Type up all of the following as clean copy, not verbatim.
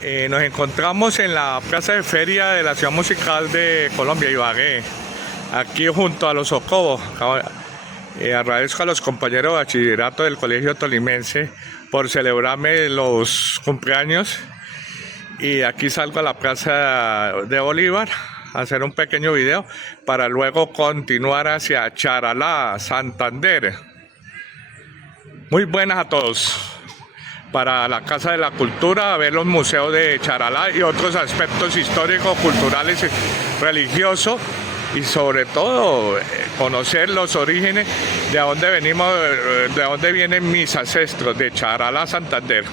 Nos encontramos en la plaza de feria de la ciudad musical de Colombia, Ibagué, aquí junto a los Socobos. Agradezco a los compañeros de bachillerato del Colegio Tolimense por celebrarme los cumpleaños, y aquí salgo a la plaza de Bolívar a hacer un pequeño video para luego continuar hacia Charalá, Santander. Muy buenas a todos. Para la Casa de la Cultura, a ver los museos de Charalá y otros aspectos históricos, culturales, religiosos, y sobre todo conocer los orígenes de dónde venimos, de dónde vienen mis ancestros, de Charalá, Santander.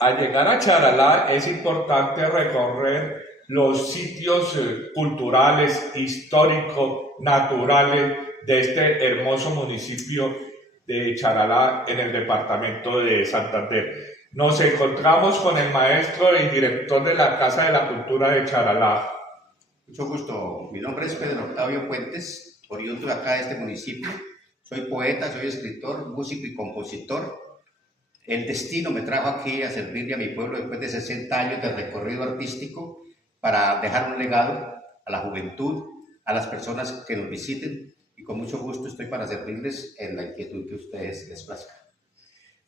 Al llegar a Charalá es importante recorrer los sitios culturales, históricos, naturales de este hermoso municipio de Charalá en el departamento de Santander. Nos encontramos con el maestro y director de la Casa de la Cultura de Charalá. Mucho gusto, mi nombre es Pedro Octavio Puentes, oriundo de acá de este municipio. Soy poeta, soy escritor, músico y compositor. El destino me trajo aquí a servirle a mi pueblo después de 60 años de recorrido artístico para dejar un legado a la juventud, a las personas que nos visiten, y con mucho gusto estoy para servirles en la inquietud que ustedes les plazcan.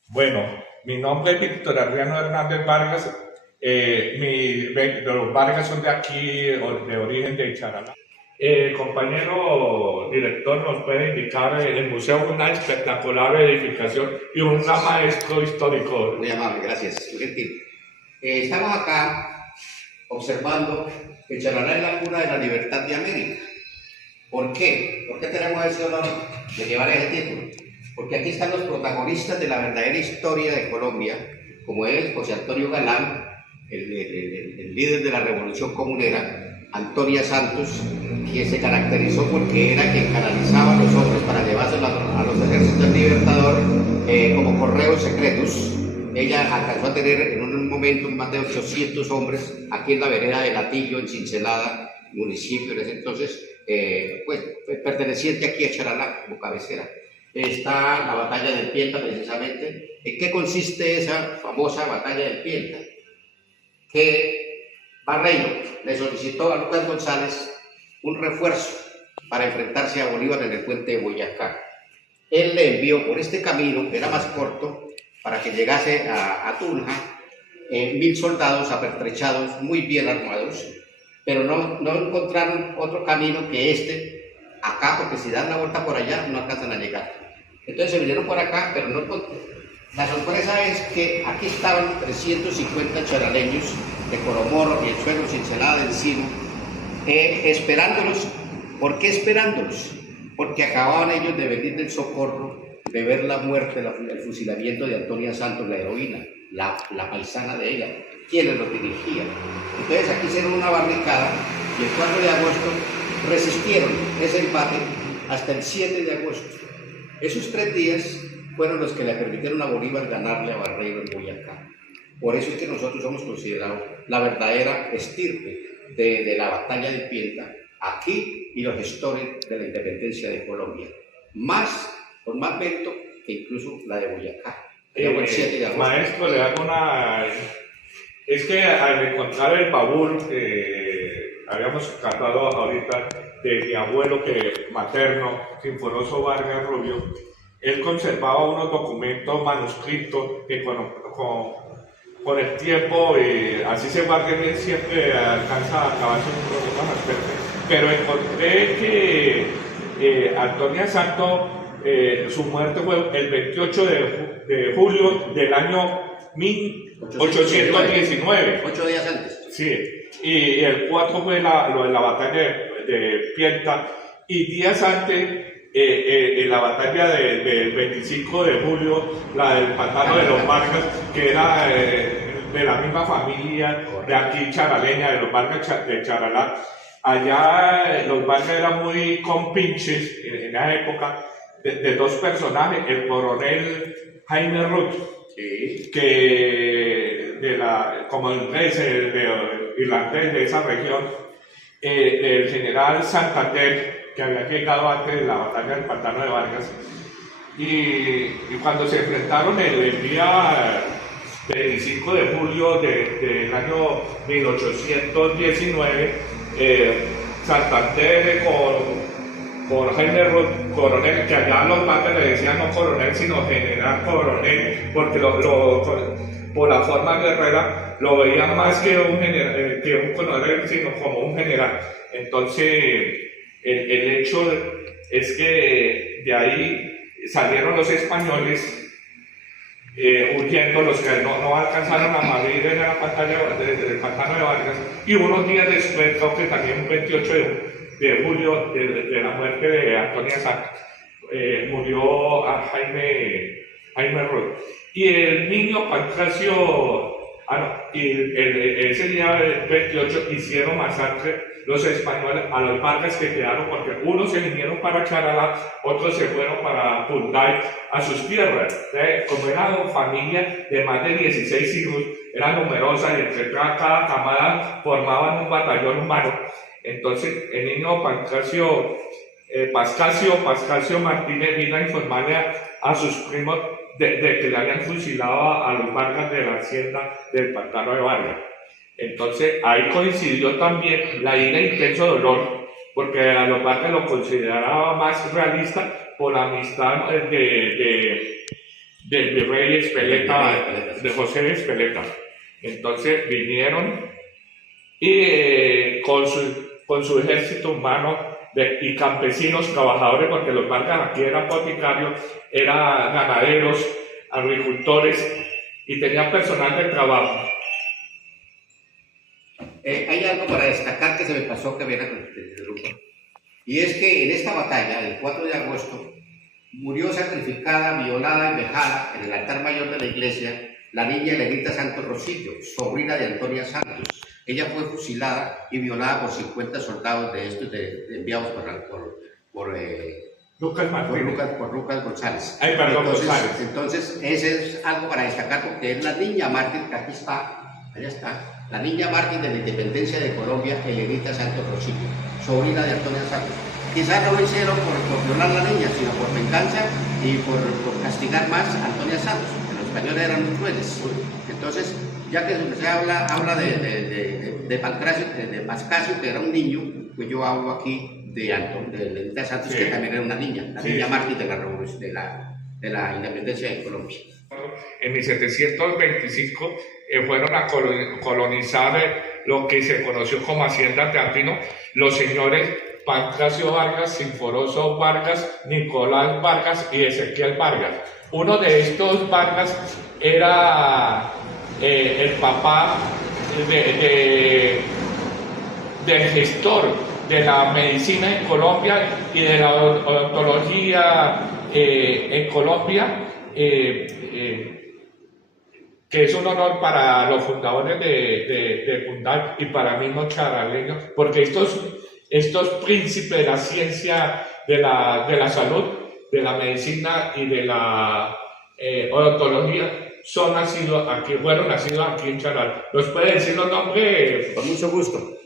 Bueno, mi nombre es Víctor Adriano Hernández Vargas. Los Vargas son de aquí, de origen de Charalá. Compañero director, nos puede indicar el museo, una espectacular edificación y un maestro histórico. Muy amable, gracias, muy gentil. Estamos acá observando que Charalá es la cuna de la libertad de América. ¿Por qué? ¿Por qué tenemos ese honor de llevar ese título? Porque aquí están los protagonistas de la verdadera historia de Colombia, como es José Antonio Galán, el líder de la Revolución Comunera, Antonia Santos, quien se caracterizó porque era quien canalizaba a los hombres para llevárselos a los ejércitos del Libertador como correos secretos. Ella alcanzó a tener en un momento más de 800 hombres aquí en la vereda de Latillo, en Cincelada, municipio en ese entonces, perteneciente aquí a Charalá como cabecera. Está la batalla del Pienta, precisamente. ¿En qué consiste esa famosa batalla del Pienta? Que Barreiro le solicitó a Lucas González un refuerzo para enfrentarse a Bolívar en el puente de Boyacá. Él le envió por este camino, que era más corto, para que llegase a Tunja, 1000 soldados apertrechados, muy bien armados, pero no encontraron otro camino que este, acá, porque si dan la vuelta por allá no alcanzan a llegar. Entonces se vinieron por acá, pero no encontraron. La sorpresa es que aquí estaban 350 charaleños de Coromoro, Riachuelo, Cincelada, Encino, esperándolos. ¿Por qué esperándolos? Porque acababan ellos de venir del Socorro, de ver la muerte, el fusilamiento de Antonia Santos, la heroína, la paisana de ella, quienes los dirigían. Entonces aquí hicieron una barricada y el 4 de agosto resistieron ese embate hasta el 7 de agosto. Esos 3 días fueron los que le permitieron a Bolívar ganarle a Barreiro en Boyacá. Por eso es que nosotros somos considerados la verdadera estirpe de la batalla de Pienta, aquí, y los gestores de la independencia de Colombia. Con más mérito que incluso la de Boyacá. El 7 de agosto. Maestro, le hago una... Es que al encontrar el baúl que habíamos cantado ahorita de mi abuelo materno, Sinforoso Vargas Rubio, él conservaba unos documentos manuscritos que con el tiempo, así se guarda bien, siempre alcanza a acabarse un problema más fuerte. Pero encontré que Antonia Santos, su muerte fue el 28 de julio del año 1819. 8 días antes. Sí, y el 4 fue lo de la batalla de Pienta, y días antes, en la batalla del 25 de julio, la del pantano de los Vargas, que era de la misma familia de aquí charaleña, de los Vargas de Charalá. Allá los Vargas eran muy compinches en esa época de 2 personajes, el coronel Jaime Ruth, sí, que como el rey irlandés de esa región, el general Santander, que había llegado antes de la batalla del pantano de Vargas, y cuando se enfrentaron el día 25 de julio del año 1819, Santander con Jaime Coronel, que allá los padres le decían no coronel, sino general coronel, porque por la forma guerrera lo veían más que que un coronel, sino como un general. Entonces, el hecho es que de ahí salieron los españoles huyendo, los que no alcanzaron a morir en la pantalla del pantano de Vargas, y unos días después, creo que también un 28 de julio de la muerte de Antonia Santos, murió a Jaime Roy. Y el niño Pancracio, ese día del 28 hicieron masacre los españoles a los Vargas que quedaron, porque unos se vinieron para Charalá, otros se fueron para Punday, a sus tierras. Como era una familia de más de 16 hijos, era numerosa, y entre cada camada formaban un batallón humano. Entonces el niño Pascasio Martínez vino a informarle a sus primos de que le habían fusilado a los Vargas de la hacienda del pantano de Vargas. Entonces ahí coincidió también la ira e intenso dolor, porque a los Vargas lo consideraba más realista por la amistad del virrey Espeleta, de José Espeleta. Entonces vinieron y con su ejército humano y campesinos, trabajadores, porque los Vargas aquí eran apoticarios, eran ganaderos, agricultores y tenían personal de trabajo. Hay algo para destacar que se me pasó que viene con el grupo. Y es que en esta batalla, el 4 de agosto, murió sacrificada, violada y vejada en el altar mayor de la iglesia la niña Elenita Santos Rosillo, sobrina de Antonia Santos. Ella fue fusilada y violada por 50 soldados de estos enviados por Lucas González. Ay, perdón, González. Entonces, ese es algo para destacar, porque es la niña mártir, que aquí está, allá está, la niña mártir de la independencia de Colombia, Elenita Santos Rosillo, sobrina de Antonia Santos. Quizás no lo hicieron por violar a la niña, sino por venganza y por castigar más a Antonia Santos, porque los españoles eran muy crueles. Entonces, ya que se habla de Pancracio, de Pascasio, que era un niño, pues yo hablo aquí de Elenita Santos, que también era una niña, la niña mártir de la revolución, de la independencia de Colombia. En 1725 fueron a colonizar lo que se conoció como Hacienda Teatino los señores Pancracio Vargas, Sinforoso Vargas, Nicolás Vargas y Ezequiel Vargas. Uno de estos Vargas era el papá del gestor de la medicina en Colombia y de la odontología en Colombia, que es un honor para los fundadores de Punday y para mí mismo charaleños, porque estos príncipes de la ciencia de la salud, de la medicina y de la odontología fueron nacidos aquí en Charal. ¿Nos puede decir los nombres? Con mucho gusto.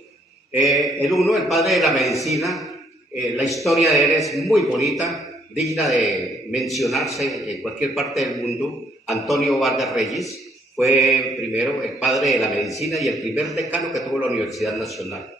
El padre de la medicina, la historia de él es muy bonita, digna de mencionarse en cualquier parte del mundo. Antonio Vargas Reyes fue primero el padre de la medicina y el primer decano que tuvo la Universidad Nacional.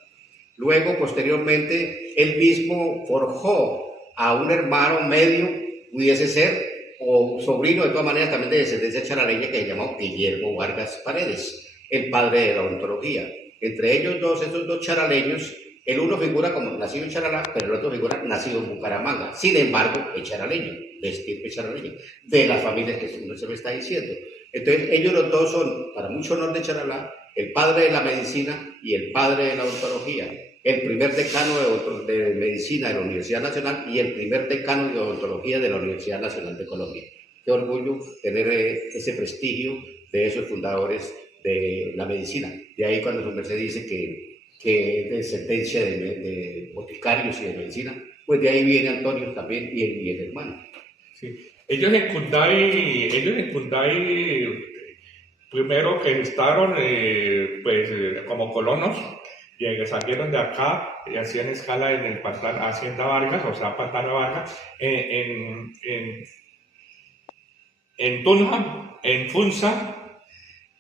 Luego, posteriormente, él mismo forjó a un hermano medio, pudiese ser, o sobrino de todas maneras también de descendencia charaleña, que se llamó Guillermo Vargas Paredes, el padre de la odontología. Entre ellos dos, estos dos charaleños, el uno figura como nacido en Charalá, pero el otro figura nacido en Bucaramanga. Sin embargo, es charaleño, de estirpe charaleño, de las familias que se me está diciendo. Entonces, ellos los dos son, para mucho honor de Charalá, el padre de la medicina y el padre de la odontología. El primer decano de medicina de la Universidad Nacional y el primer decano de odontología de la Universidad Nacional de Colombia. Qué orgullo tener ese prestigio de esos fundadores de la medicina. De ahí cuando su merced dice que es descendencia de boticarios y de medicina, pues de ahí viene Antonio también y el hermano. Sí. Ellos en Punday primero que estaron como colonos, y salieron de acá y hacían escala en el Hacienda Vargas, o sea, Pantano Vargas, en Tunja, en Funza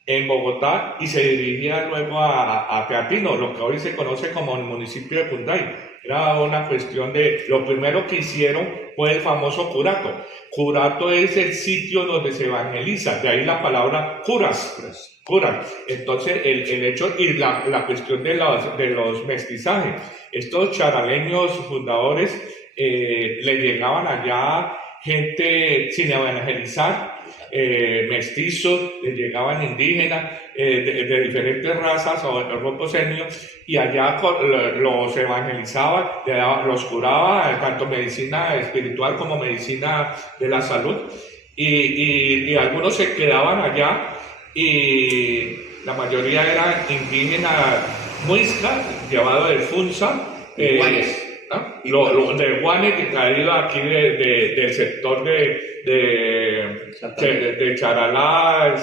en Bogotá y se dirigía luego a Teatino, lo que hoy se conoce como el municipio de Punday. Era una cuestión de, lo primero que hicieron fue el famoso curato. Curato es el sitio donde se evangeliza, de ahí la palabra curas, curas. Entonces el hecho y la cuestión de los mestizajes. Estos charaleños fundadores le llegaban allá gente sin evangelizar, mestizos, le llegaban indígenas de diferentes razas o grupos étnicos, y allá los evangelizaba, los curaba, tanto medicina espiritual como medicina de la salud, y algunos se quedaban allá, y la mayoría eran indígenas muiscas, llevados del Funza, ¿no? De Guane, que traído aquí del sector de Charalá,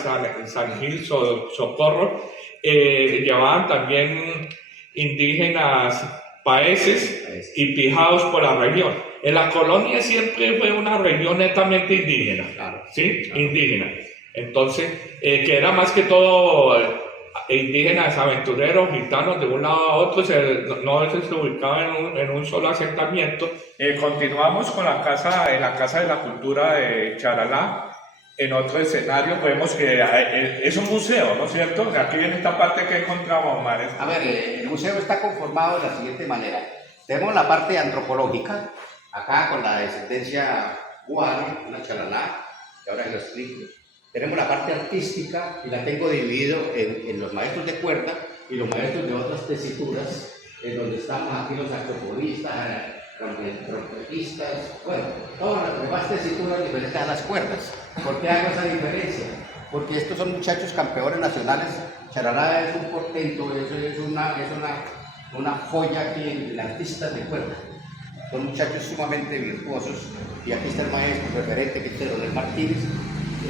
San Gil, Socorro, llevaban también indígenas paeses y pijados por la región. En la colonia siempre fue una región netamente indígena, Claro, ¿sí? claro. Indígena. Entonces, que era más que todo indígenas, aventureros, gitanos, de un lado a otro, no se ubicaba en un solo asentamiento. Continuamos con en la Casa de la Cultura de Charalá. En otro escenario vemos que es un museo, ¿no es cierto? Aquí en esta parte que encontramos, Mares. A ver, el museo está conformado de la siguiente manera. Tenemos la parte antropológica, acá con la descendencia guane, una charalá, que ahora lo explico. Tenemos la parte artística y la tengo dividido en los maestros de cuerda y los maestros de otras tesituras, en donde estamos aquí los saxofonistas, trompetistas, bueno, todas las demás tesituras diferentes a las cuerdas. ¿Por qué hago esa diferencia? Porque estos son muchachos campeones nacionales. Charalá es un portento, es una joya aquí en artistas de cuerda. Son muchachos sumamente virtuosos y aquí está el maestro referente, que es Leonel Martínez.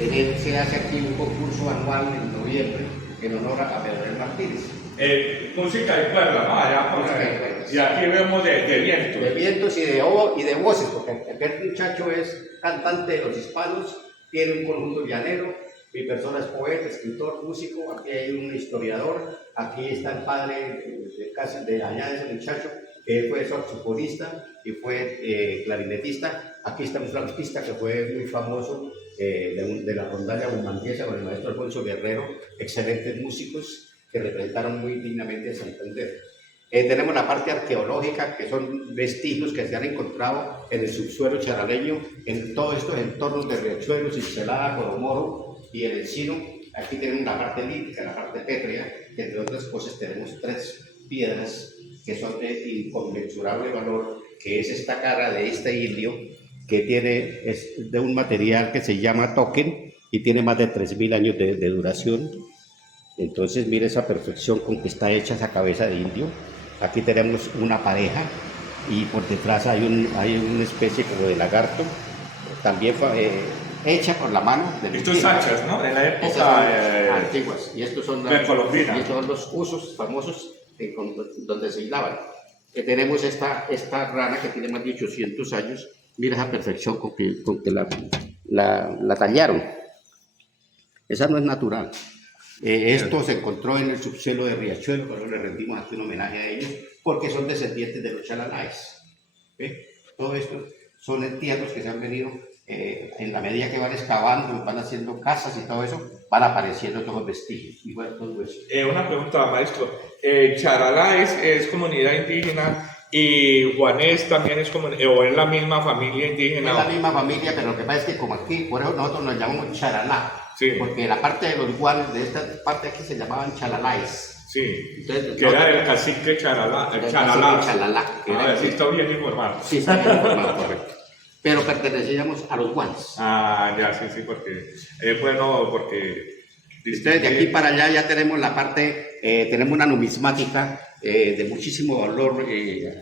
En él se hace aquí un concurso anual en noviembre en honor a Leonel Martínez. Música de cuerda, ¿no? Allá Música de cuerdas. y aquí vemos de viento. De vientos y de voces, porque aquel muchacho es cantante de los hispanos, tiene un conjunto llanero, mi persona es poeta, escritor, músico, aquí hay un historiador, aquí está el padre de allá de ese muchacho, que fue saxofonista y fue clarinetista. Aquí está un flautista que fue muy famoso de la rondalla bumanguesa con el maestro Alfonso Guerrero, excelentes músicos que representaron muy dignamente a Santander. Tenemos la parte arqueológica, que son vestigios que se han encontrado en el subsuelo charaleño, en todos estos entornos de Riachuelo, Cincelada, Coromoro y el Encino. Aquí tenemos la parte lítica, la parte pétrea, que entre otras cosas tenemos 3 piedras que son de inconmensurable valor, que es esta cara de este indio, que es de un material que se llama token y tiene más de 3000 años de duración. Entonces mire esa perfección con que está hecha esa cabeza de indio. Aquí tenemos una pareja y por detrás hay una especie como de lagarto, también hecha por la mano del Estos hachas, ¿no? En la época son antiguas. Y estos son precolombina. Y estos son los usos famosos donde se hilaban. Tenemos esta rana que tiene más de 800 años. Mira esa perfección con que la tallaron. Esa no es natural. Esto se encontró en el subsuelo de Riachuelo, pero le rendimos aquí un homenaje a ellos, porque son descendientes de los chalaláes. Todo esto son entierros que se han venido, en la medida que van excavando, van haciendo casas y todo eso, van apareciendo todos los vestigios. Y bueno, todo eso. Una pregunta, maestro. Charalá es comunidad indígena y Guanés también es comunidad, o es la misma familia indígena. Es la misma familia, pero lo que pasa es que como aquí, por eso nosotros nos llamamos Charalá. Sí. Porque la parte de los guanes de esta parte aquí se llamaban chalaláes. Sí, Entonces, que era el cacique Charalá. Chalala. Sí, está bien informado. Sí, está bien informado, correcto. Pero pertenecíamos a los guanes. Ya, sí, porque es bueno, porque... Entonces, de aquí para allá ya tenemos la parte, tenemos una numismática de muchísimo valor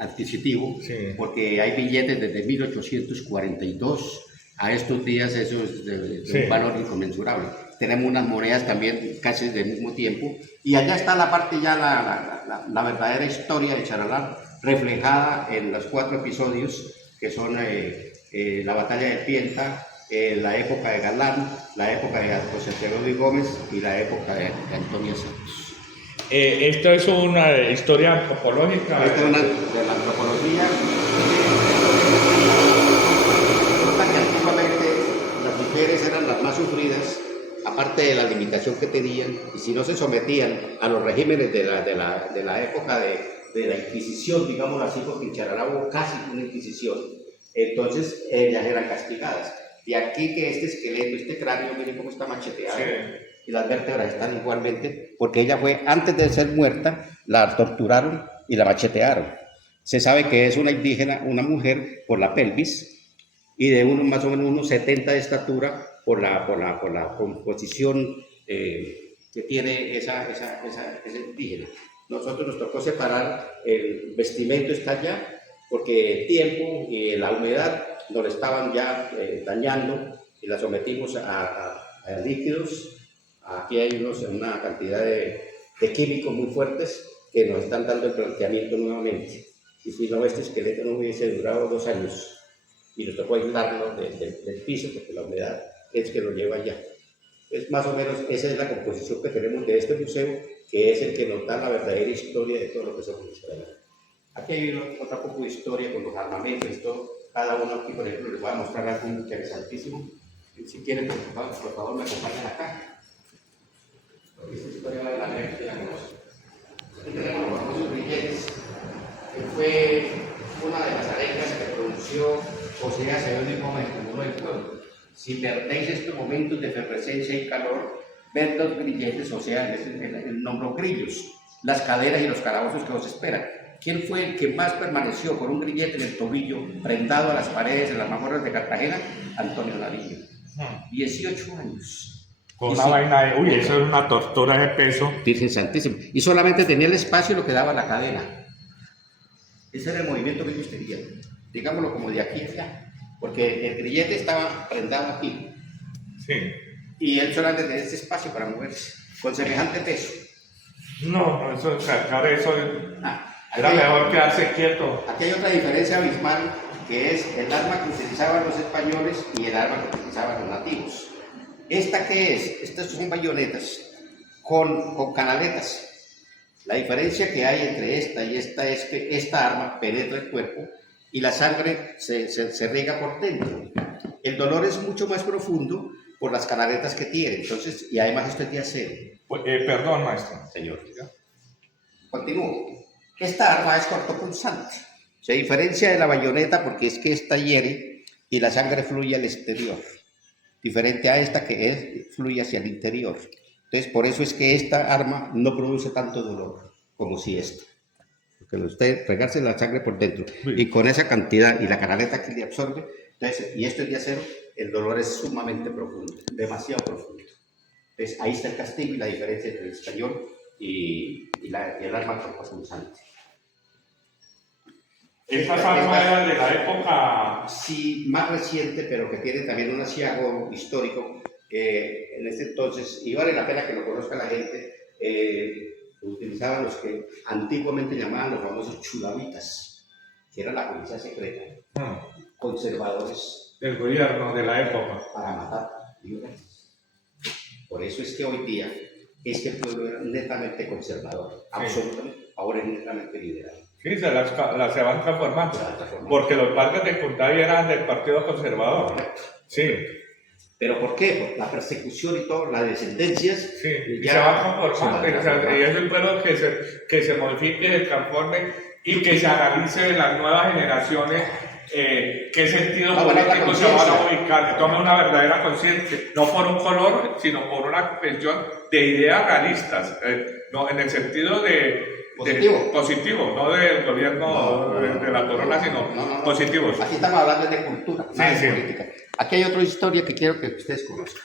adquisitivo, sí, porque hay billetes desde 1842 a estos días, eso es de sí, un valor inconmensurable. Tenemos unas monedas también casi del mismo tiempo, y allá está la parte ya, la verdadera historia de Charalá, reflejada en los 4 episodios, que son la batalla de Pienta, la época de Galán, la época de José Antonio Luis Gómez y la época de Antonio Santos. Esto es una historia antropológica. Esta es una de la antropología. Resulta que antiguamente las mujeres eran las más sufridas, aparte de la limitación que tenían, y si no se sometían a los regímenes de la época de la Inquisición, digámoslo así, porque en Charalá hubo casi una Inquisición, entonces ellas eran castigadas. De aquí que este esqueleto, este cráneo, miren cómo está macheteado, sí, y las vértebras están igualmente, porque ella fue, antes de ser muerta, la torturaron y la machetearon. Se sabe que es una indígena, una mujer, por la pelvis, y de más o menos unos 70 de estatura por la composición que tiene esa indígena. Nosotros nos tocó separar, el vestimento está allá, porque el tiempo y la humedad nos estaban ya dañando, y la sometimos a líquidos. Aquí hay una cantidad de químicos muy fuertes que nos están dando el planteamiento nuevamente. Y si no, este esqueleto no hubiese durado 2 años. Y nos tocó aislarlo del piso, porque la humedad es que lo lleva allá. Es más o menos, esa es la composición que tenemos de este museo, que es el que nos da la verdadera historia de todo lo que se realiza. Aquí hay otra poco de historia con los armamentos y todo. Cada uno aquí, por ejemplo, les voy a mostrar algo interesantísimo. Si quieren, por favor, me acompañan acá. Porque esta historia vale la pena que la conozcan. Aquí tenemos los famosos grilletes, que fue una de las arengas que pronunció José Acevedo Gómez como uno del pueblo. Si perdéis estos momentos de efervescencia y calor, ved los grilletes, o sea, el nombró grillos, las caderas y los calabozos que os esperan. ¿Quién fue el que más permaneció con un grillete en el tobillo, prendado a las paredes de las mazmorras de Cartagena? Antonio Nariño. 18 años. Con una vaina de, uy, eso es una tortura de peso. Virgen Santísima. Y solamente tenía el espacio lo que daba la cadena. Ese era el movimiento que ellos tenían. Digámoslo como de aquí a allá. Porque el grillete estaba prendado aquí. Sí. Y él solamente tenía ese espacio para moverse. Con semejante peso. No, eso, sacar eso. Era mejor quedarse quieto. Aquí hay otra diferencia abismal, que es el arma que utilizaban los españoles y el arma que utilizaban los nativos. ¿Esta qué es? Estas son bayonetas con canaletas. La diferencia que hay entre esta y esta es que esta arma penetra el cuerpo y la sangre se riega por dentro. El dolor es mucho más profundo por las canaletas que tiene. Entonces, y además esto es de acero. Perdón, maestro. Señor. Continúo. Esta arma es cortopulsante. Se diferencia de la bayoneta porque es que esta hiere y la sangre fluye al exterior. Diferente a esta que fluye hacia el interior. Entonces, por eso es que esta arma no produce tanto dolor como si esta. Porque usted regarse la sangre por dentro y con esa cantidad y la canaleta que le absorbe, entonces, y esto es de acero, el dolor es sumamente profundo, demasiado profundo. Entonces, ahí está el castigo y la diferencia entre el español y el arma cortopulsante. ¿Estas armas eran de la época? Sí, más reciente, pero que tiene también un asiago histórico. En este entonces, y vale la pena que lo conozca la gente, utilizaban los que antiguamente llamaban los famosos chulavitas, que era la policía secreta, conservadores del gobierno de la época, para matar violentos. Por eso es que hoy día este pueblo era netamente conservador, absolutamente, ahora es netamente liberal. Sí, se van transformando, porque los padres de Cunday eran del Partido Conservador. Sí. ¿Pero por qué? Por la persecución y todo, las descendencias. Sí, y se van conformando, y es el pueblo que se modifique, se transforme y que se analice de las nuevas generaciones qué sentido político se van a ubicar, que tome una verdadera conciencia, no por un color, sino por una cuestión de ideas realistas, no, en el sentido de positivo, no del gobierno de la corona, sino positivos. Aquí estamos hablando de cultura, no de política. Aquí hay otra historia que quiero que ustedes conozcan.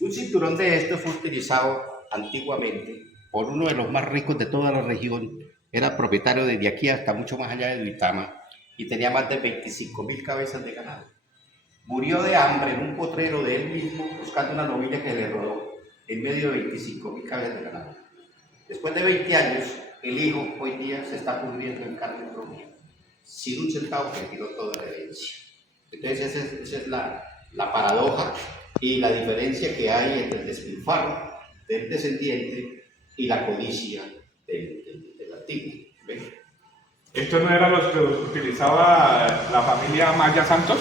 Un cinturón de estos fue utilizado antiguamente por uno de los más ricos de toda la región. Era propietario desde aquí hasta mucho más allá de Duitama y tenía más de 25.000 cabezas de ganado. Murió de hambre en un potrero de él mismo buscando una novilla que le rodó en medio de 25.000 cabezas de ganado. Después de 20 años, el hijo hoy día se está pudriendo en carne propia, sin un centavo que tiró toda la herencia. Entonces esa es la la paradoja y la diferencia que hay entre el despilfarro del descendiente y la codicia del antiguo. ¿Ven? ¿Estos no eran los que utilizaba la familia Maya Santos?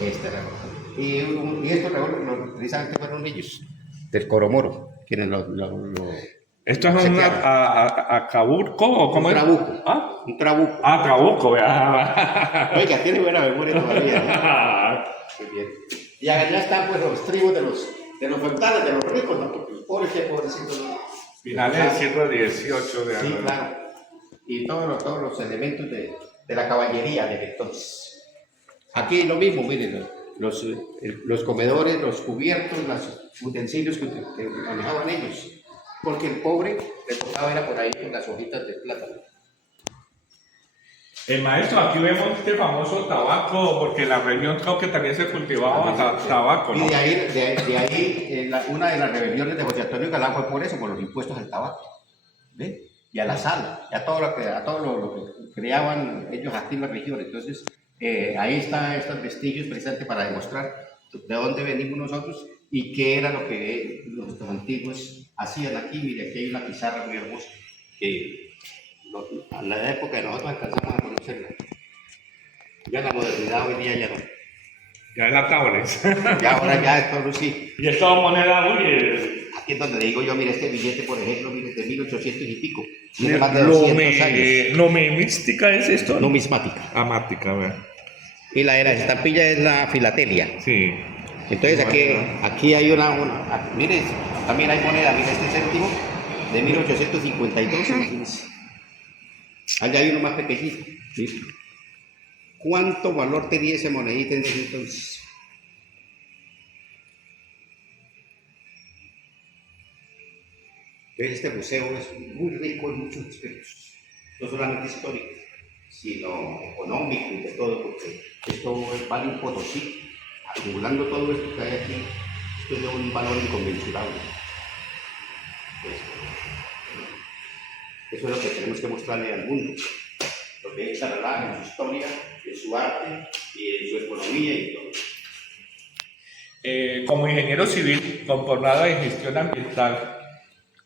Este revólver. Y estos revólveres los utilizan que fueron ellos, del Coromoro, quienes ¿Esto es un setearon. acaburco o cómo Un es? trabuco. ¿Ah? Un trabuco. Ah, trabuco, vea. Oiga, tiene buena memoria todavía, ¿no? Muy bien. Y allá están pues los tribus de los feudales, de los ricos, ¿no? Porque los pobres, qué pobrecitos, ¿no? Finales del siglo XVIII de Sí, claro. Y todos los elementos de la caballería del entonces. Aquí lo mismo, miren, los comedores, los cubiertos, los utensilios que manejaban ellos. Porque el pobre le tocaba era por ahí con las hojitas de plátano. Maestro, aquí vemos este famoso tabaco, porque en la región creo que también se cultivaba tabaco, ¿no? Y de ahí una de las rebeliones de José Antonio Galán fue por eso, por los impuestos al tabaco. ¿Ve? Y a la sal, y a todo lo que creaban ellos aquí en la región. Entonces, ahí están estos vestigios precisamente para demostrar de dónde venimos nosotros y qué era lo que nuestros antiguos hacían aquí. Mire, aquí hay una pizarra muy hermosa que a la época de nosotros alcanzamos a conocerla. Ya la modernidad hoy día ya no. Ya en la tablet. Ya ahora ya es todo sí. Y es toda moneda, uy, Aquí es donde le digo yo, mire, este billete, por ejemplo, mire, de 1800 y pico. Tiene más de 200 años. Numismática es esto. Numismática. Amática, vea. Y la era estampilla es la filatelia. Sí. Entonces aquí hay mire, también hay moneda, mire este céntimo de 1852, imagínense. Allá hay uno más pequeñito. ¿Sí? ¿Cuánto valor tenía esa monedita en ese entonces? Entonces este museo es muy rico en muchos aspectos, no solamente históricos, sino económico y de todo, porque esto vale un Potosí, acumulando todo esto que hay aquí, esto es de un valor inconmensurable. Eso es lo que tenemos que mostrarle al mundo, lo que es Charalá en su historia, en su arte y en su economía y todo. Como ingeniero civil con posgrado en gestión ambiental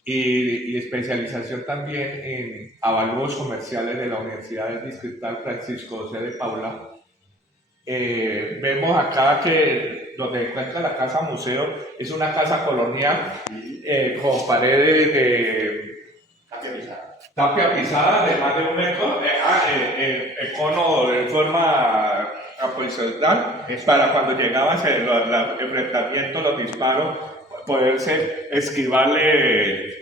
y especialización también en avalúos comerciales de la Universidad Distrital Francisco José de Paula, vemos acá que donde encuentra la casa museo es una casa colonial con paredes de tapia pisada de más de 1 metro, el cono de forma horizontal para cuando llegaban los enfrentamientos, los disparos, poderse esquivarle,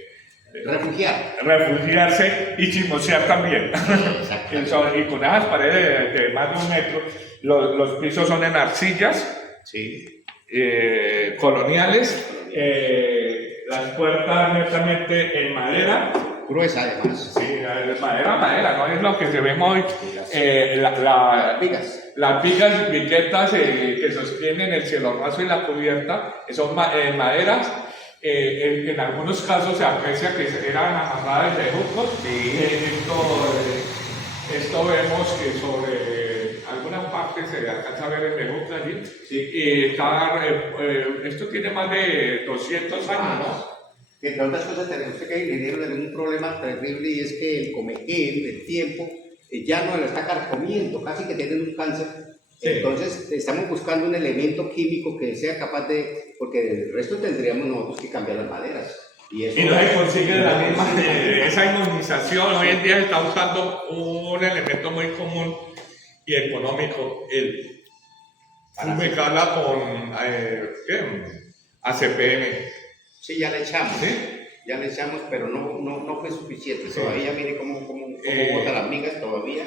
refugiarse y chismosear también. Y con esas paredes de más de 1 metro, los pisos son en arcillas, Sí. Coloniales, las puertas netamente en madera. Gruesa además. Sí, es madera, no es lo que se ve hoy. Las vigas. Las vigas viguetas que sostienen el cielo raso y la cubierta son maderas. En algunos casos se aprecia que eran amarradas de bejucos. Sí. Esto vemos que sobre algunas partes se alcanza a ver el bejuco allí. Sí. Y esto tiene más de 200 años, ¿no? Entre otras cosas, tenemos que el ingeniero tiene un problema terrible y es que el comején, el tiempo, ya no lo está carcomiendo, casi que tienen un cáncer. Sí. Entonces, estamos buscando un elemento químico que sea capaz de, porque el resto tendríamos nosotros que cambiar las maderas. Y no se consigue esa inmunización. Hoy en día se está usando un elemento muy común y económico, el fumigarla con ACPM. Sí, ya le echamos. ¿Sí? Ya le echamos, pero no fue suficiente. Sí. Todavía mire cómo bota las migas todavía,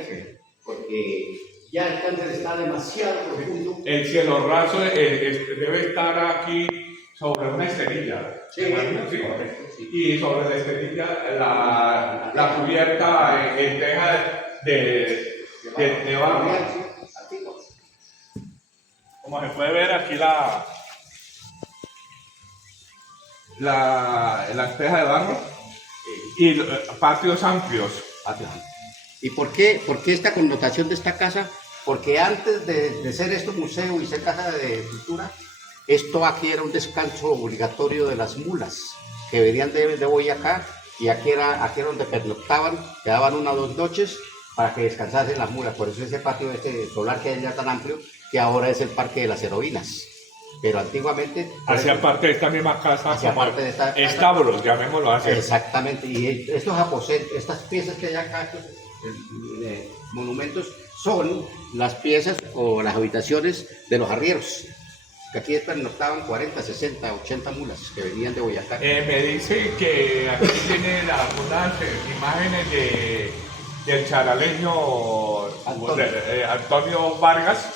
porque ya el cáncer está demasiado profundo. El cielo raso debe estar aquí sobre una esterilla. Sí, sí. Sí. Y sobre la esterilla la cubierta en teja de barro. Como se puede ver aquí las tejas de barro y patios amplios. ¿Y por qué esta connotación de esta casa? porque antes de ser esto museo y ser casa de cultura, esto aquí era un descanso obligatorio de las mulas que venían de Boyacá, y aquí era donde pernoctaban, quedaban 1 o 2 noches para que descansasen las mulas. Por eso ese patio este solar que hay ya tan amplio, que ahora es el Parque de las Heroínas. Pero antiguamente... Hacía parte de esta misma casa, hacía como parte de esta casa. establos, llamémoslo así. Exactamente, y estos aposentos, estas piezas que hay acá, estos monumentos, son las piezas o las habitaciones de los arrieros. Que aquí pernoctaban 40, 60, 80 mulas que venían de Boyacá. Me dice que aquí tiene algunas imágenes del charaleño Antonio Vargas,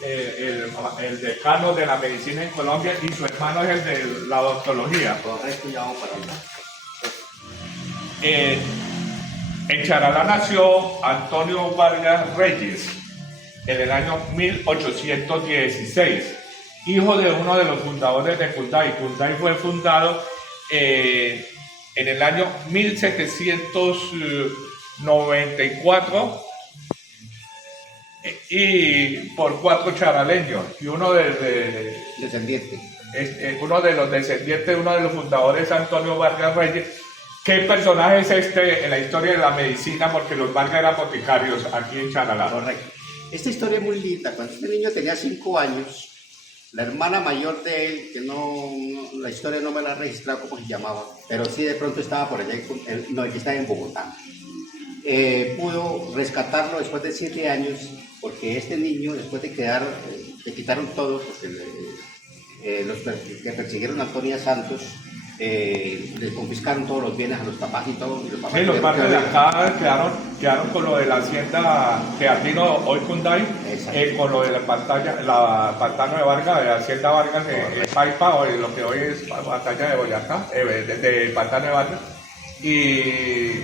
el decano de la medicina en Colombia, y su hermano es el de la odontología. Correcto, ya vamos para allá. En Charalá nació Antonio Vargas Reyes en el año 1816, hijo de uno de los fundadores de Cunday. Cunday fue fundado en el año 1794 y por 4 charaleños, y uno Descendiente. uno de los descendientes, uno de los fundadores, Antonio Vargas Reyes. ¿Qué personaje es este en la historia de la medicina? Porque los Vargas eran boticarios aquí en Charalá. Correcto. Esta historia es muy linda. Cuando este niño tenía 5 años, la hermana mayor de él, que la historia no me la ha registrado cómo se llamaba, pero sí de pronto estaba por allá, no, aquí estaba en Bogotá. Pudo rescatarlo después de 7 años, porque este niño, después de quedar, le quitaron todo, porque los que persiguieron a Antonia Santos, les confiscaron todos los bienes a los papás y todo. Sí, los Vargas de acá quedaron con lo de la hacienda Teatrino, hoy Cunday, con lo de la pantano de Vargas, de la hacienda Vargas de Paipa, o lo que hoy es Pantalla de Boyacá, de pantano de Vargas, y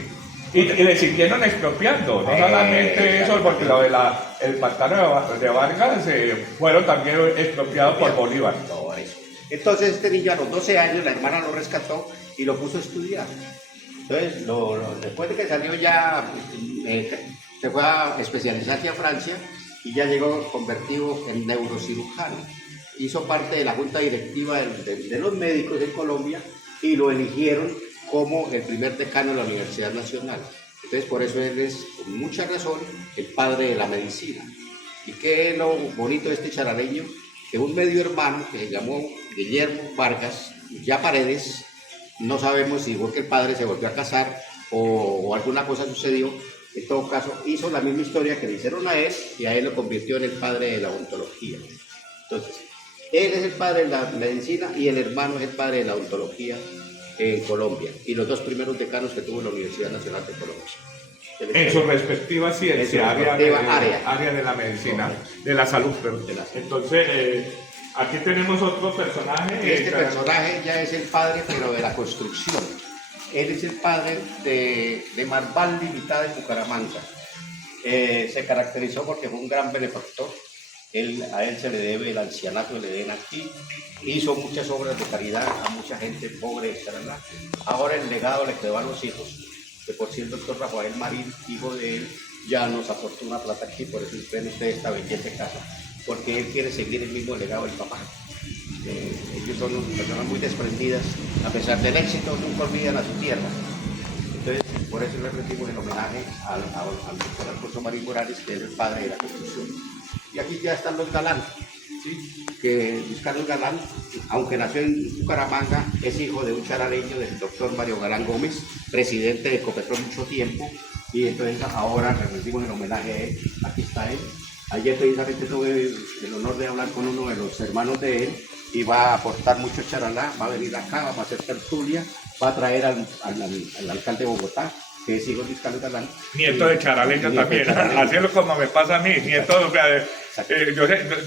le siguieron expropiando, no solamente eso, porque lo de el pantano de Vargas fueron también expropiados por Bolívar. Todo eso. Entonces este niño a los 12 años, la hermana lo rescató y lo puso a estudiar. Entonces, después de que salió ya, se fue a especializarse a Francia y ya llegó convertido en neurocirujano. Hizo parte de la junta directiva de los médicos de Colombia y lo eligieron como el primer decano de la Universidad Nacional. Entonces, por eso él es, con mucha razón, el padre de la medicina. ¿Y qué es lo bonito de este charaleño? Que un medio hermano que se llamó Guillermo Vargas, ya Paredes, no sabemos si fue que el padre se volvió a casar o alguna cosa sucedió. En todo caso, hizo la misma historia que le hicieron a él y a él lo convirtió en el padre de la odontología. Entonces, él es el padre de la medicina y el hermano es el padre de la odontología en Colombia, y los 2 primeros decanos que tuvo la Universidad Nacional de Colombia. En su respectiva ciencia, área de la medicina, correcto, de la salud, perdón. Entonces, aquí tenemos otro personaje. Este personaje ya es el padre, pero de la construcción. Él es el padre de Marval Limitada de Bucaramanga. Se caracterizó porque fue un gran benefactor. A él se le debe el ancianato que le den aquí. Hizo muchas obras de caridad a mucha gente pobre, etc. Ahora el legado le quedó a los hijos. Que por cierto, el doctor Rafael Marín, hijo de él, ya nos aportó una plata aquí, por eso ven ustedes esta belleza casa, porque él quiere seguir el mismo legado del papá. Ellos son personas muy desprendidas, a pesar del éxito, nunca olvidan a su tierra. Entonces, por eso le rendimos el homenaje al doctor Alfonso Marín Morales, que es el padre de la construcción. Y aquí ya están los Galán, ¿sí? Que Luis Carlos Galán, aunque nació en Bucaramanga, es hijo de un charaleño, del doctor Mario Galán Gómez, presidente de Ecopetrol mucho tiempo, y entonces ahora le rendimos el homenaje a él. Aquí está él. Ayer precisamente tuve el honor de hablar con uno de los hermanos de él y va a aportar mucho charalá, va a venir acá, va a hacer tertulia, va a traer al alcalde de Bogotá, que es hijo de Luis Carlos Galán. Nieto de charaleño también, así es como me pasa a mí, nieto,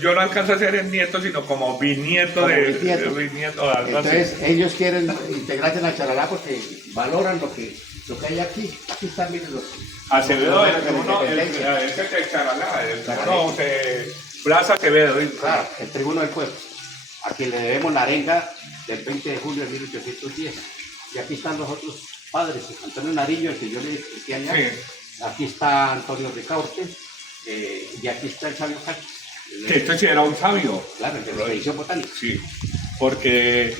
yo no alcanzo a ser el nieto, sino como bisnieto de bisnieto. Entonces ellos quieren integrarse en la charalá porque valoran lo que hay aquí. Aquí están, miren los... Acevedo, ese es el charalá, Plaza Acevedo. Claro, el tribuno del pueblo, a quien le debemos la arenga del 20 de julio de 1810. Y aquí están los otros padres, Antonio Nariño, el que yo le decía allá. Sí. Aquí está Antonio Ricaurte, Y aquí está el sabio Cáceres. Que esto sí era un sabio. Claro, el de la edición botánica. Sí, porque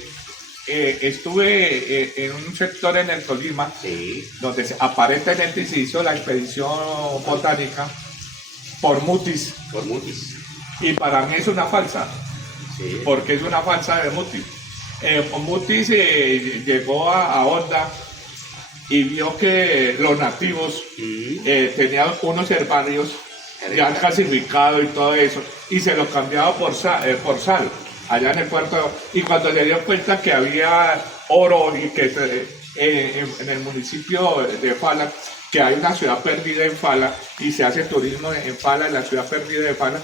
estuve en un sector en el Tolima Sí, donde aparentemente se hizo la expedición botánica por Mutis, por Mutis. y para mí es una falsa, Sí. porque es una falsa de Mutis. Mutis llegó a Honda y vio que los nativos tenían unos herbarios ya clasificados y todo eso, y se los cambiaba por sal, allá en el puerto, y cuando se dio cuenta que había oro y que en el municipio de Fala, que hay una ciudad perdida en Fala, y se hace turismo en Fala, en la ciudad perdida de Fala,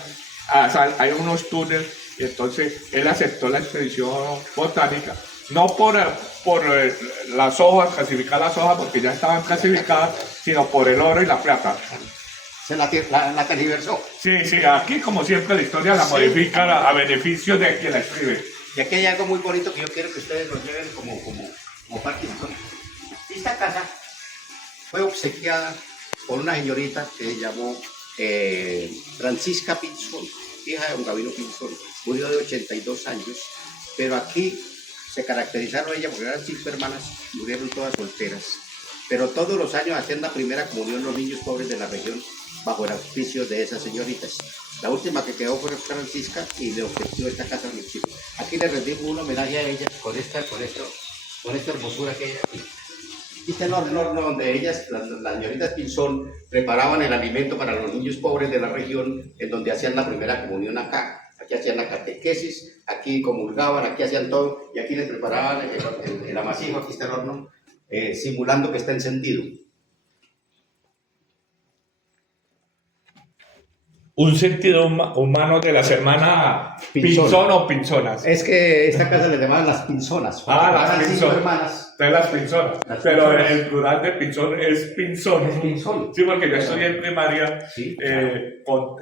hay unos túneles, y entonces él aceptó la expedición botánica, no por las hojas, clasificar las hojas porque ya estaban clasificadas, sino por el oro y la plata. Se la tergiversó. Sí, sí, aquí como siempre la historia la modifican a beneficio de quien la escribe. Y aquí hay algo muy bonito que yo quiero que ustedes lo lleven como parte histórica. Esta casa fue obsequiada por una señorita que se llamó Francisca Pinzón, hija de don Gabino Pinzón. Murió de 82 años, pero aquí se caracterizaron ella porque eran 5 hermanas, murieron todas solteras. Pero todos los años hacían la primera comunión los niños pobres de la región bajo el auspicio de esas señoritas. La última que quedó fue Francisca y le ofreció esta casa a los chicos. Aquí le rendimos un homenaje a ella con esta hermosura que hay aquí. Aquí está el horno donde ellas, las señoritas Pinzón, preparaban el alimento para los niños pobres de la región, en donde hacían la primera comunión acá. Aquí hacían la catequesis, aquí comulgaban, aquí hacían todo, y aquí les preparaban el amasijo, aquí está el horno, simulando que está encendido. Un sentido humano de las hermanas Pinzón o Pinzonas. Es que esta casa le llamaban las Pinzonas. Las Pinzón. Hermanas. De las Pinzonas. Pero el plural de Pinzón es Pinzón. Es Pinzón. Sí, porque yo estudié en primaria Sí, con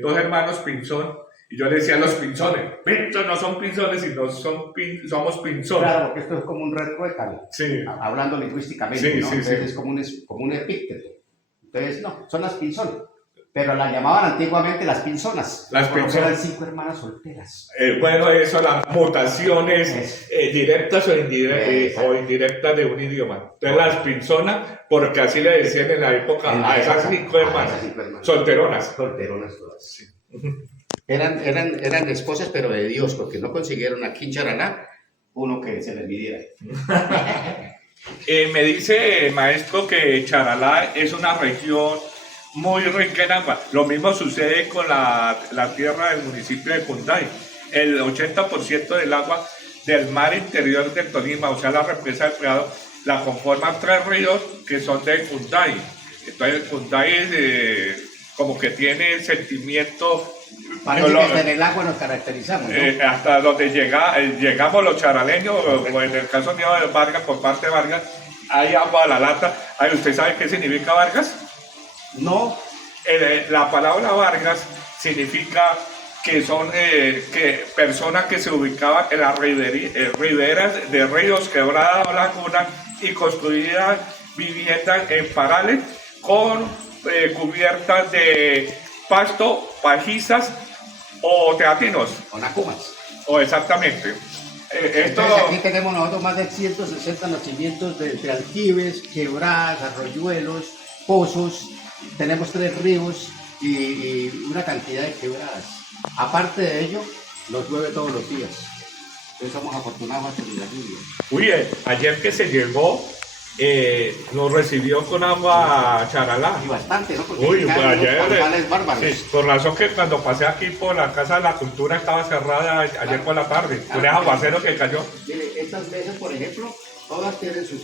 dos hermanos Pinzón, y yo le decía a los Pinzones, Pinzón no son Pinzones, sino somos Pinzón. claro, porque esto es como un retruécano, Sí. hablando lingüísticamente, Sí, ¿no? sí, Entonces sí. es como un epíteto. Entonces, no, son las Pinzón. Pero las llamaban antiguamente las Pinzonas. Las porque Pinzón. eran 5 hermanas solteras. Bueno, eso, las mutaciones directas o indirectas de un idioma. Entonces, las Pinzonas, porque así le decían en la época a esas 5 hermanas, solteronas. Solteronas todas. Sí. Eran esposas, pero de Dios, porque no consiguieron aquí en Charaná uno que se les midiera. Me dice el maestro que Charalá es una región muy rica en agua. Lo mismo sucede con la tierra del municipio de Cunday. El 80% del agua del mar interior del Tolima, o sea, la represa del Prado, la conforman 3 ríos que son de Cunday. Entonces, Cunday como que tiene sentimiento. Parece que en el agua nos caracterizamos, ¿no? Hasta donde llegamos los charaleños, o en el caso mío de Vargas, por parte de Vargas, hay agua a la lata. Ay, ¿usted sabe qué significa Vargas? No. La palabra Vargas significa que son personas que se ubicaban en las riberas de ríos, quebradas o lagunas y construían viviendas en parales con cubiertas de pasto, pajizas o teatinos. O nacumas. O exactamente. Entonces aquí tenemos nosotros más de 160 nacimientos de aljibes, quebradas, arroyuelos, pozos. Tenemos 3 ríos y una cantidad de quebradas. Aparte de ello, nos llueve todos los días. Entonces somos afortunados con la lluvia. Uy, ayer que se llegó, nos recibió con agua Charalá. Y bastante, ¿no? Porque Uy, acá hay ayer. unos caudales bárbaros. Sí, por razón que cuando pasé aquí por la Casa de la Cultura estaba cerrada ayer por la tarde. Un aguacero que cayó. Mire, estas mesas, por ejemplo, todas tienen sus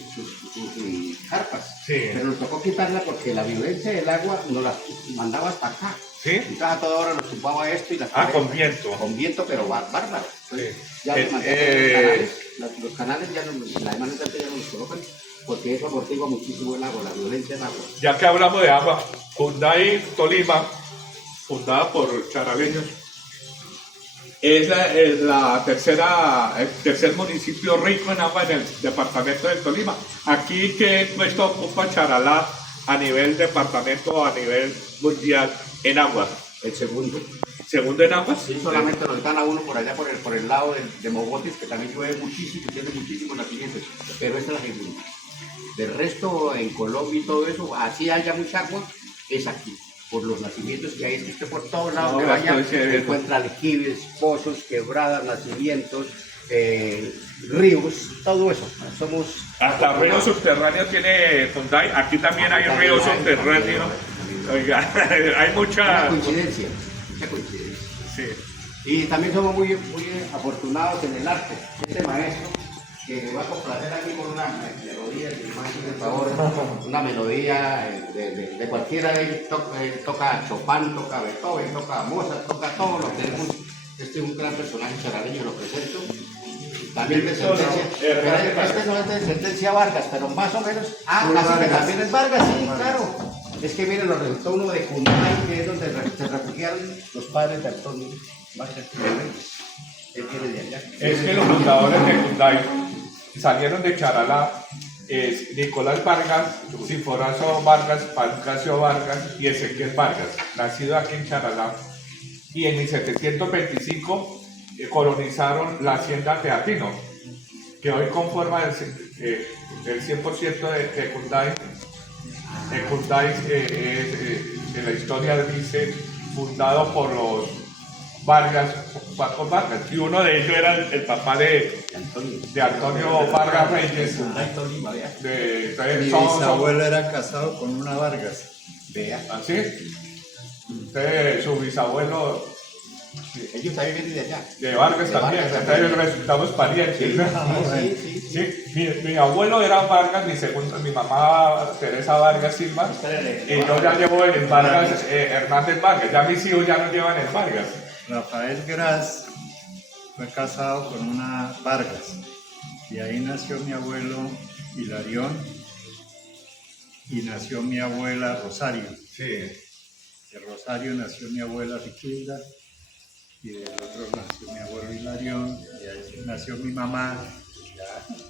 carpas. Sí. Pero nos tocó quitarla porque la violencia del agua nos las mandaba hasta acá. ¿Sí? Entonces a toda hora nos tumbaba esto y las Con viento. Con viento, pero bárbaro. Entonces, Sí. ya los canales ya no, la demanda ya no los colocan porque eso amortigua muchísimo el agua, la violencia del agua. Ya que hablamos de agua, Cunday, Tolima, fundada por charaleños, es el tercer municipio rico en agua en el departamento del Tolima. Aquí, ¿qué puesto ocupa Charalá a nivel departamento, a nivel mundial en agua. El segundo. Segundo en aguas. Sí, solamente nos dan a uno por allá, por el lado de Mogotes, que también llueve muchísimo, tiene muchísimos nacimientos, pero esta es la segunda. Del resto, en Colombia y todo eso, así haya mucha agua, es aquí. Por los nacimientos que hay, es que usted por todos lados que vaya, encuentra aljibes, pozos, quebradas, nacimientos, ríos, todo eso. Somos... Hasta río subterráneo tiene Hyundai. Aquí también hay río subterráneo. Oiga, hay mucha coincidencia, mucha coincidencia. Sí. Y también somos muy afortunados en el arte. Este maestro que me va a complacer aquí con una melodía, si me hacen el favor, una melodía de cualquiera de ellos. Toca Chopin, toca Beethoven, toca Mozart, toca todo lo que tenemos. Este es un gran personaje charaleño, lo presento. También de sentencia, este no es de sentencia Vargas, pero más o menos, casi que también es Vargas, sí, claro. Es que miren, lo resultó uno de Cunday, que es donde se refugiaron los padres de Antonio Vargas Llosa. Él viene de allá. Es que los fundadores de Hyundai salieron de Charalá, Nicolás Vargas, Sinforazo Vargas, Pancracio Vargas y Ezequiel Vargas, nacido aquí en Charalá. Y en 1725 colonizaron la hacienda Teatino, que hoy conforma el 100% de Hyundai. El Hyundai en la historia dice fundado por los Vargas, Paco Vargas, y uno de ellos era el papá de Antonio Vargas Reyes. Mi bisabuelo era casado con una Vargas. Vea. ¿Así? Su bisabuelo Ellos también vienen de allá. de Vargas también, entonces resultamos parientes. Sí. Mi abuelo era Vargas, mi mamá Teresa Vargas Silva, y yo ya llevo el Vargas, Hernández Vargas, ya mis hijos ya no llevan el Vargas. Rafael Gras fue casado con una Vargas y ahí nació mi abuelo Hilarión y nació mi abuela Rosario. Sí. De Rosario nació mi abuela Riquilda y del otro nació mi abuelo Hilarión y ahí nació mi mamá.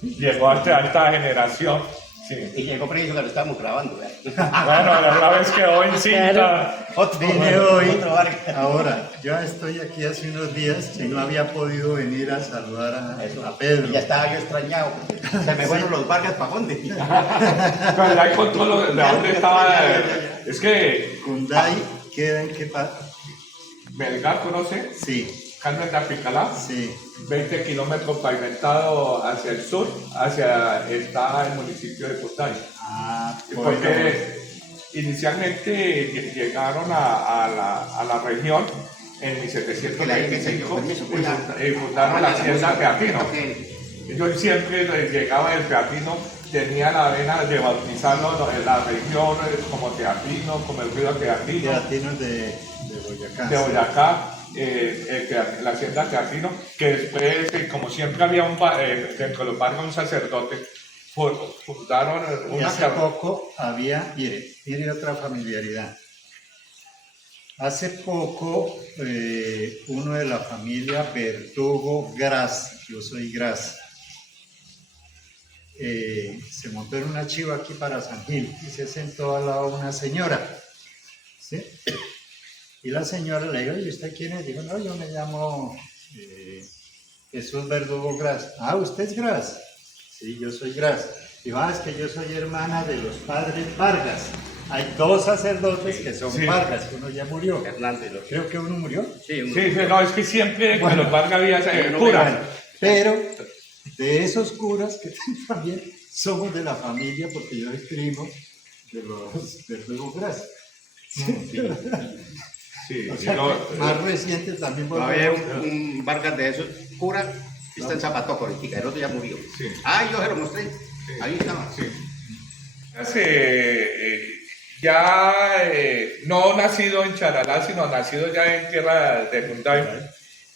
Llegó hasta esta generación. Sí. Y llegó preciso que lo estábamos grabando. Bueno, la verdad es que hoy cinta. Vine hoy. Ahora, yo estoy aquí hace unos días y no había podido venir a saludar a Pedro. Y ya estaba yo extrañado. Se me fueron los Vargas para dónde. Pero ya contó de dónde estaba. Es que Hyundai queda en qué parte. Belgar, ¿conoce? Sí, Carmen de Apicalá. sí. 20 kilómetros pavimentados hacia el sur, está el municipio de Hyundai. Porque inicialmente llegaron a la región en 1725 y fundaron la hacienda Teatino. Yo siempre llegaba del Teatino, tenía la vena de bautizarlo en la región como Teatino, como el río Teatino. Teatino de Boyacá. De Boyacá. La hacienda Teatino, que después, como siempre había dentro de los barrios un sacerdote, fundaron Y una hace poco había, mire otra familiaridad. Hace poco uno de la familia Verdugo Gras, yo soy Gras, se montó en una chiva aquí para San Gil y se sentó al lado de una señora, ¿sí? Y la señora le dijo, ¿y usted quién es? Dijo, no, yo me llamo Jesús Verdugo Gras. Ah, ¿usted es Gras? Sí, yo soy Gras. Dijo, es que yo soy hermana de los padres Vargas. Hay dos sacerdotes que son Vargas, uno ya murió. Hernández. Creo que uno murió. Sí, no, es que siempre con los Vargas había curas. Pero de esos curas que también somos de la familia, porque yo soy primo de los Verdugo Gras. Sí, o sea, más reciente también. Había un Vargas de esos cura que está en Zapatoco, el otro ya murió. Sí. Yo se lo mostré. Sí. Ahí estaba. Sí. No nacido en Charalá, sino nacido ya en tierra de Hyundai,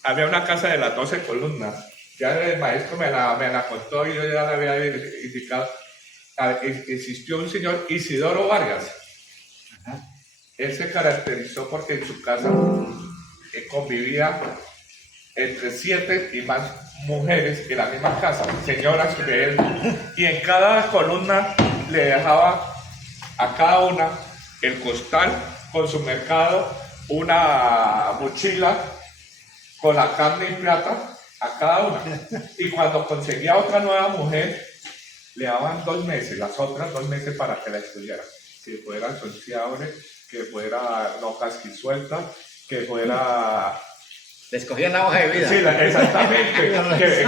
había una casa de las 12 columnas. Ya el maestro me la contó y yo ya la había indicado. Existió un señor Isidoro Vargas. Él se caracterizó porque en su casa convivía entre 7 y más mujeres en la misma casa, señoras de él, y en cada columna le dejaba a cada una el costal con su mercado, una mochila con la carne y plata a cada una. Y cuando conseguía otra nueva mujer, le daban 2 meses, las otras 2 meses para que la estudiara. Que fuera sociable, que fuera no casquisuelta, que fuera... Le escogían la hoja de vida. Sí, exactamente,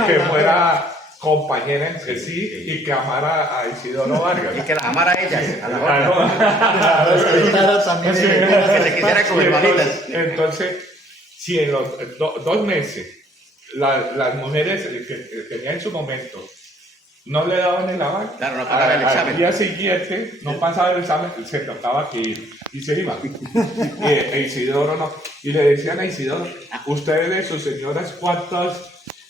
que fuera compañera entre sí y que amara a Isidoro Vargas. Y que la amara a ella, a la Ah, otra. no. Señora también Sí. Que se quisiera como hermanitas. Entonces, si en los 2 meses las mujeres que tenía en su momento no le daban el aval, Claro, no pasaba el examen. al día siguiente no pasaba el examen, se trataba que ir y se iba. E Isidoro no. Y le decían a Isidoro, ¿usted de sus señoras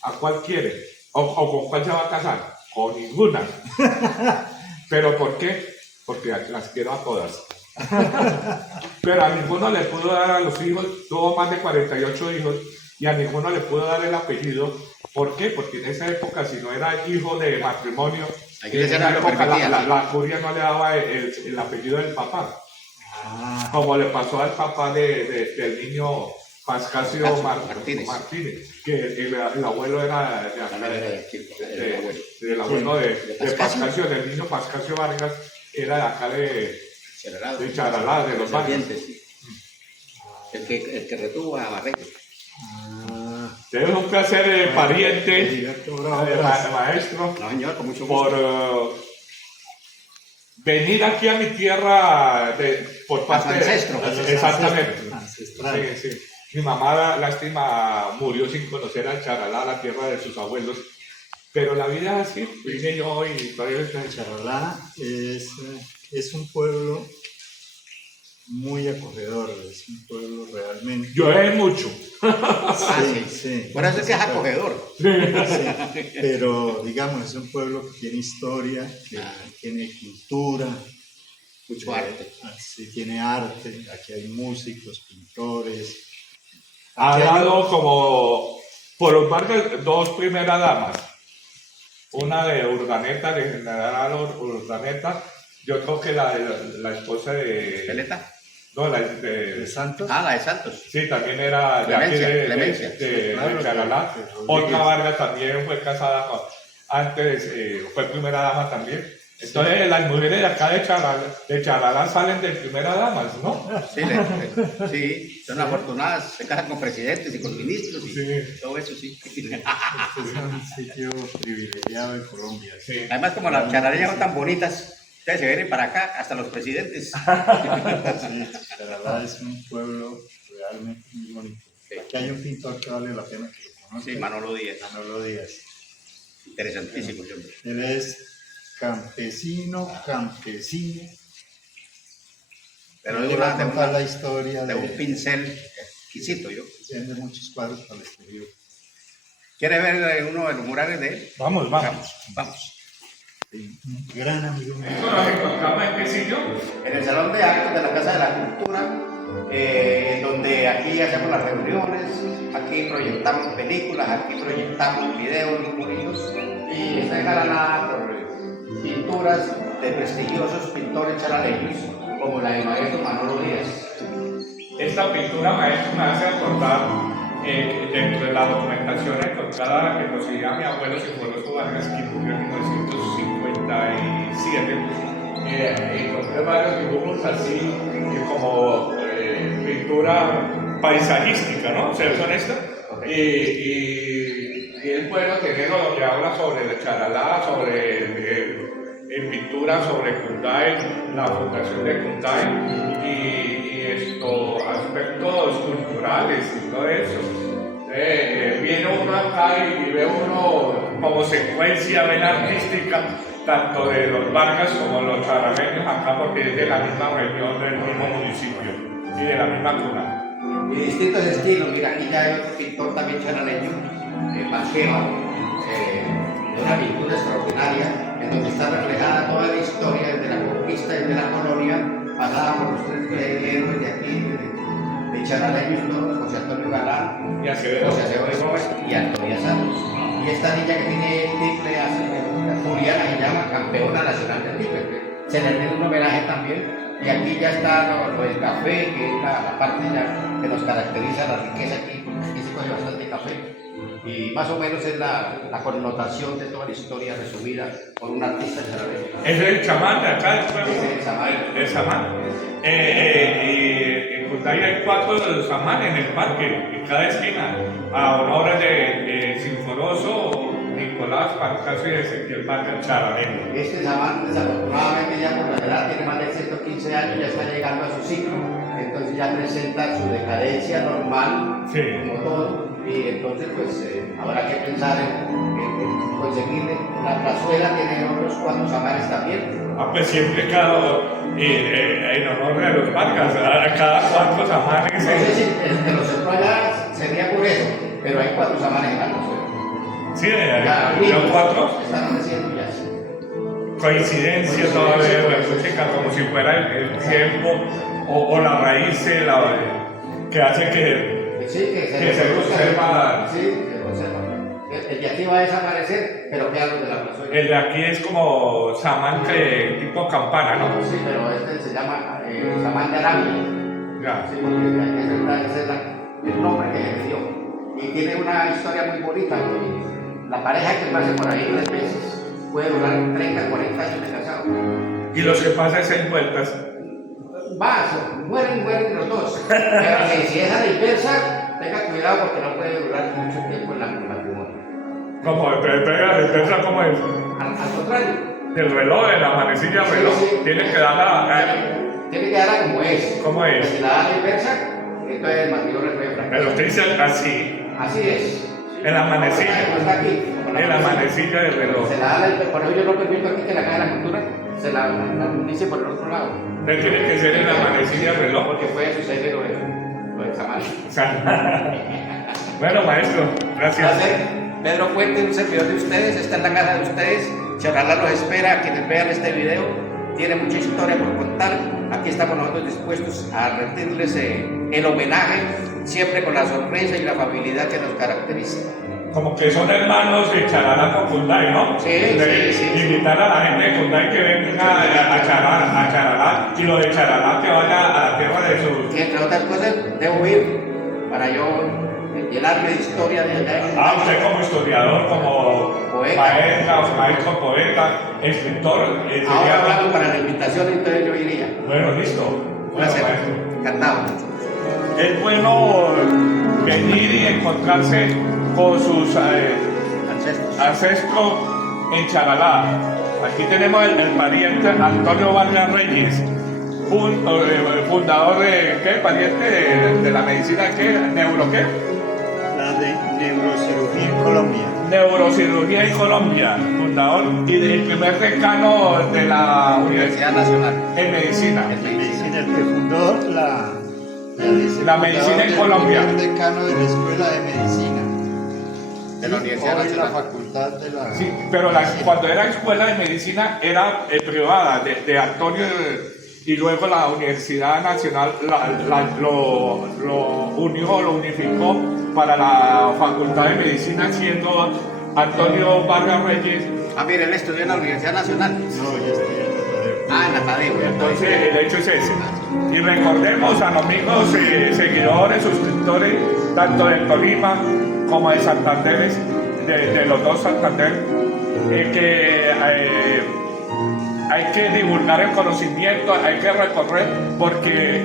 a cuál quiere? ¿O con cuál se va a casar? Con ninguna. ¿Pero por qué? Porque las quiero a todas. Pero a ninguno le pudo dar a los hijos, tuvo más de 48 hijos, y a ninguno le pudo dar el apellido. ¿Por qué? Porque en esa época, si no era hijo de matrimonio, Aquí en esa lo época permitía, sí. la curia no le daba el apellido del papá. Ah, Como le pasó al papá del niño Pascasio Martínez. que el abuelo era También era de aquí, el abuelo. del abuelo de Pascasio. Pascasio, del niño Pascasio Vargas, era de acá de Charalá, de los Vargas. Serpientes, sí. El que retuvo a Barreto. Es un placer, pariente, Heriberto Bravo, maestro, No, señor, con mucho por gusto. venir aquí a mi tierra por parte de... ancestros. Exactamente. Ancestral. Sí, sí. Mi mamá, lástima, murió sin conocer a Charalá, la tierra de sus abuelos. Pero la vida es así, vine yo y todavía está hecha. Charalá es un pueblo muy acogedor, es un pueblo realmente. Llueve mucho. Sí. Por eso es que es acogedor. Sí, pero digamos, es un pueblo que tiene historia, que tiene cultura, Mucho arte. sí, tiene arte, aquí hay músicos, pintores. Ha Aquí hay- dado como, por los Vargas, 2 primeras damas. Una de Urdaneta, de General Urdaneta, yo creo que la esposa de... ¿Peleta? No, la ¿De de... Santos? Ah, la de Santos. Sí, también era de aquí Clemencia. de Claro, Charalá. de Rodríguez. Otra Vargas también fue casada antes, fue primera dama también. Entonces las mujeres de acá de Charalá salen de primera damas, ¿no? Sí, sí, son afortunadas, se casan con presidentes y con ministros y Sí. todo eso, sí. Este es un sitio privilegiado en Colombia. Sí. Además, como las charaleñas son tan bonitas, ustedes se vienen para acá, hasta los presidentes. Sí, Charalá es un pueblo realmente muy bonito. Sí. Aquí hay un pintor que vale la pena que lo conozcan. Sí, Manolo Díaz. Manolo Díaz. Interesantísimo, sí, hombre. Él es campesino. Pero Él de, le va a una, de, contar una- la historia de un pincel exquisito, yo. Vende muchos cuadros para el exterior. ¿Quiere ver uno de los murales de él? Vamos. Vamos. Sí, un gran amigo mío. Nos encontramos en qué sitio. En el Salón de Actos de la Casa de la Cultura, en donde aquí hacemos las reuniones, aquí proyectamos películas, aquí proyectamos videos incluidos, y está engalanada por pinturas de prestigiosos pintores charaleños, como la de maestro Manolo Díaz. Esta pintura, maestro, me hace acordar dentro de la documentación encontrada que poseía mi abuelo Sigfredo Vargas, que murió en 1957. Encontré varios dibujos así, como pintura paisajística, ¿no? ¿Se son estas? Y es bueno tenerlo donde habla sobre el Charalá, sobre en pintura sobre Cunday, la fundación de Cunday y aspectos culturales y todo eso. Viene uno acá y ve uno como secuencia bien artística, tanto de los Vargas como los charaleños acá, porque es de la misma región, del mismo municipio y de la misma cuna. Y distintos estilos, mira, aquí ya hay otro pintor también charaleño, Pajeo, de una pintura extraordinaria, en donde está reflejada toda la historia desde la conquista, desde la colonia, pasada por los 3 héroes de aquí, de charaleños, ¿no? José Antonio Galán, Y Acevedo. José Acevedo Gómez y Antonia Santos. Y esta niña que tiene triple, Juliana, se llama campeona nacional de triple, se le rinde un homenaje también. Y aquí ya está lo del café, que es la parte ya que nos caracteriza, la riqueza aquí, porque aquí se coge bastante café. Y más o menos es la connotación de toda la historia resumida por un artista charalero. Es el chamán de acá del pueblo. Es el chamán. El chamán. Y en Cundaya hay 4 chamán en el parque, en cada esquina, a honor de Sinforoso, Nicolás Pancaso y Ezequiel Vargas Charalero. Este chamán, desafortunadamente, ya por la edad, tiene más de 115 años, ya está llegando a su ciclo, entonces ya presenta su decadencia normal, Sí. como todo, y entonces pues habrá que pensar en conseguirle. La plazuela tiene otros 4 chamanes también. Ah, pues siempre en honor de los Vargas, a cada 4 chamanes. No sé si el de los otros allá sería por eso, pero hay 4 chamanes en la plazuela. Sí, Ya, los 4. están haciendo ya. Coincidencia todavía de la música, como si fuera el tiempo o la raíz que hace que Sí, que se conserva. Sí, se conserva. El de aquí va a desaparecer, pero queda los de la plazuela. el de aquí es como samán tipo campana, ¿no? Sí, pero este se llama Samán de Arabia. Ya. Sí, porque ese es el nombre que se le dio. Y tiene una historia muy bonita. La pareja que pase por ahí 3 veces puede durar 30, 40 años de casado. Y los que pasan 6 vueltas. Mueren los dos. Pero si es a la inversa, tenga cuidado porque no puede durar mucho tiempo en la matrimonio. Como el ¿cómo es? Al contrario. El reloj, de la manecilla del reloj. Sí. Tiene que darla. Tiene que darla como es. ¿Cómo es? Si la da a la inversa, entonces el matrimonio puede fracasar. Pero usted dice así, Así es. en la manecilla. No está aquí. En la manecilla del reloj. Se la da por eso yo no permito aquí que la Caja de la Cultura se la dice por el otro lado. Usted tiene que ser en la manecilla del reloj. Porque puede suceder lo del chamán. O sea, bueno, maestro, gracias. Pedro Fuentes, un servidor de ustedes, está en la casa de ustedes. Charalá los espera a quienes vean este video. Tiene mucha historia por contar. Aquí estamos nosotros dispuestos a rendirles el homenaje, siempre con la sonrisa y la afabilidad que nos caracteriza. Como que son hermanos de Charalá con Cundaya, ¿no? Sí, De sí. invitar a la gente de Cundaya que venga a Charalá y lo de Charalá que vaya a la tierra de sus. Y entre otras cosas, debo ir para yo llenarme de historia de allá. Usted como historiador, como Poeta. maestro poeta, escritor. Ahora hablando para la invitación, entonces yo iría. Bueno, listo. Un Bueno, placer. maestro. Encantado. Es bueno venir y encontrarse con sus ancestros en Charalá. Aquí tenemos el pariente Antonio Vargas Reyes, fundador de, ¿qué? Pariente de la medicina, ¿qué? ¿Neuro qué? La de neurocirugía en Colombia. Neurocirugía en Colombia, fundador y del primer decano de la Universidad Nacional. en medicina. Medicina, el que fundó La medicina en Colombia. El decano de la Escuela de Medicina. De la Universidad Hoy Nacional. la facultad de la... Sí, pero cuando era escuela de medicina era privada, de Antonio, y luego la Universidad Nacional lo unió, lo unificó para la Facultad de Medicina, siendo Antonio Vargas Reyes. Mire, él estudió en la Universidad Nacional. No, ya estoy en En la Tadeo. Entonces el hecho es ese. Y recordemos a los amigos seguidores, suscriptores, tanto de Tolima como de Santander, de los dos Santander, que hay que divulgar el conocimiento, hay que recorrer, porque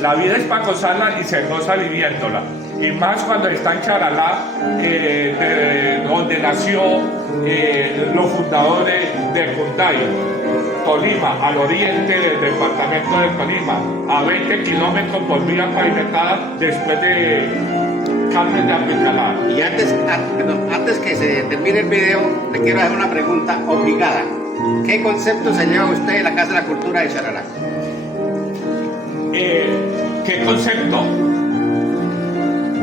la vida es para gozarla y se goza viviéndola. Y más cuando está en Charalá, donde nació los fundadores de Cundaya, Tolima, al oriente del departamento de Tolima, a 20 kilómetros por vía pavimentada después de Carmen de Apicalá. Y antes que se termine el video, le quiero hacer una pregunta obligada. ¿Qué concepto se lleva usted de la Casa de la Cultura de Charalá? ¿Qué concepto?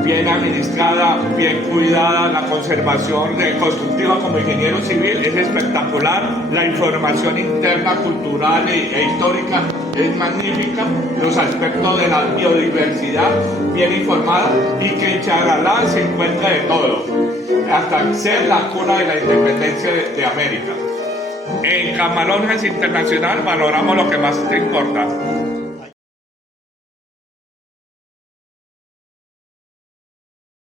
Bien administrada, bien cuidada, la conservación constructiva como ingeniero civil es espectacular, la información interna, cultural e histórica es magnífica, los aspectos de la biodiversidad bien informada y que en Charalá se encuentra de todo, hasta ser la cuna de la independencia de América. En Camalonges Internacional valoramos lo que más te importa.